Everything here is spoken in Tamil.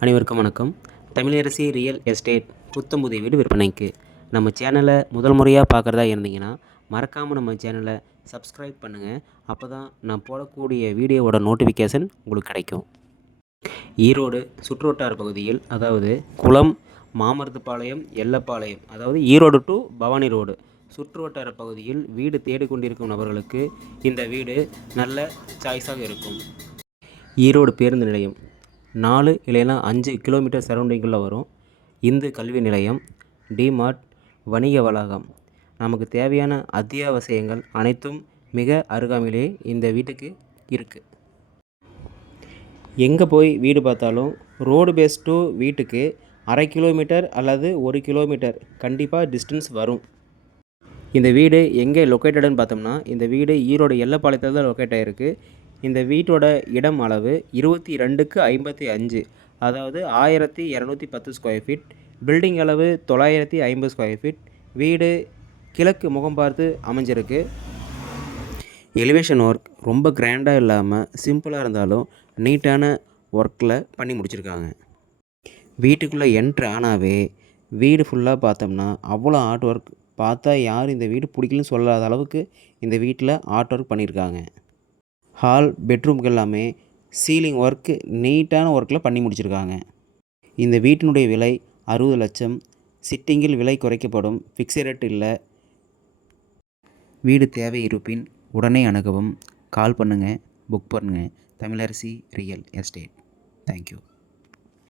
அனைவருக்கும் வணக்கம். தமிழரசி ரியல் எஸ்டேட் புத்தம்புதிய வீடு விற்பனைக்கு. நம்ம சேனலை முதல் முறையாக பார்க்குறதா இருந்தீங்கன்னா மறக்காமல் நம்ம சேனலை சப்ஸ்கிரைப் பண்ணுங்கள் அப்போ தான் நான் போடக்கூடிய வீடியோவோட நோட்டிஃபிகேஷன் உங்களுக்கு கிடைக்கும். ஈரோடு சுற்றுவட்டார் பகுதியில் அதாவது குளம் மாமருதுப்பாளையம் எல்லப்பாளையம் அதாவது ஈரோடு டு பவானி ரோடு சுற்றுவட்டார பகுதியில் வீடு தேடிக்கொண்டிருக்கும் நபர்களுக்கு இந்த வீடு நல்ல சாய்ஸாக இருக்கும். ஈரோடு பேருந்து நிலையம். நாலு இல்லைனா அஞ்சு கிலோமீட்டர் சரௌண்டிங்குள்ளே வரும். இந்து கல்வி நிலையம் டிமார்ட் வணிக வளாகம். நமக்கு தேவையான அத்தியாவசியங்கள் அனைத்தும் மிக அருகாமையிலே இந்த வீட்டுக்கு இருக்குது எங்கே போய் வீடு பார்த்தாலும் ரோடு பேஸ் டு வீட்டுக்கு அரை கிலோமீட்டர் அல்லது ஒரு கிலோமீட்டர் கண்டிப்பாக டிஸ்டன்ஸ் வரும். இந்த வீடு எங்கே லொக்கேட்டடுன்னு பார்த்தோம்னா இந்த வீடு ஈரோடு எல்லப்பாளையத்தில் தான் லொக்கேட் ஆகிருக்கு இந்த வீட்டோட இடம் அளவு இருபத்தி ரெண்டுக்கு ஐம்பத்தி அஞ்சு. அதாவது ஆயிரத்தி இரநூத்தி பத்து ஸ்கொயர் ஃபீட் பில்டிங் அளவு தொள்ளாயிரத்தி ஐம்பது ஸ்கொயர் ஃபீட் வீடு கிழக்கு முகம் பார்த்து அமைஞ்சிருக்கு. எலிவேஷன் ஒர்க் ரொம்ப கிராண்டாக இல்லாமல் சிம்பிளாக இருந்தாலும் நீட்டான ஒர்க்கில் பண்ணி முடிச்சிருக்காங்க. வீட்டுக்குள்ளே என்ட்ரு ஆனாவே வீடு ஃபுல்லாக பார்த்தோம்னா அவ்வளோ ஆர்ட் ஒர்க் பார்த்தா யாரும் இந்த வீடு பிடிக்கலன்னு சொல்லாத அளவுக்கு இந்த வீட்டில் ஆர்ட் ஒர்க் பண்ணியிருக்காங்க. ஹால் பெட்ரூம்க்கு எல்லாமே சீலிங் ஒர்க்கு நீட்டான ஒர்க்கில் பண்ணி முடிச்சிருக்காங்க. இந்த வீட்டினுடைய விலை அறுபது லட்சம். சிட்டிங்கில் விலை குறைக்கப்படும். ஃபிக்ஸட் ரேட் இல்லை. வீடு தேவை இருப்பின் உடனே அணுகவும். கால் பண்ணுங்கள் புக் பண்ணுங்கள் தமிழரசி ரியல் எஸ்டேட் தேங்க்யூ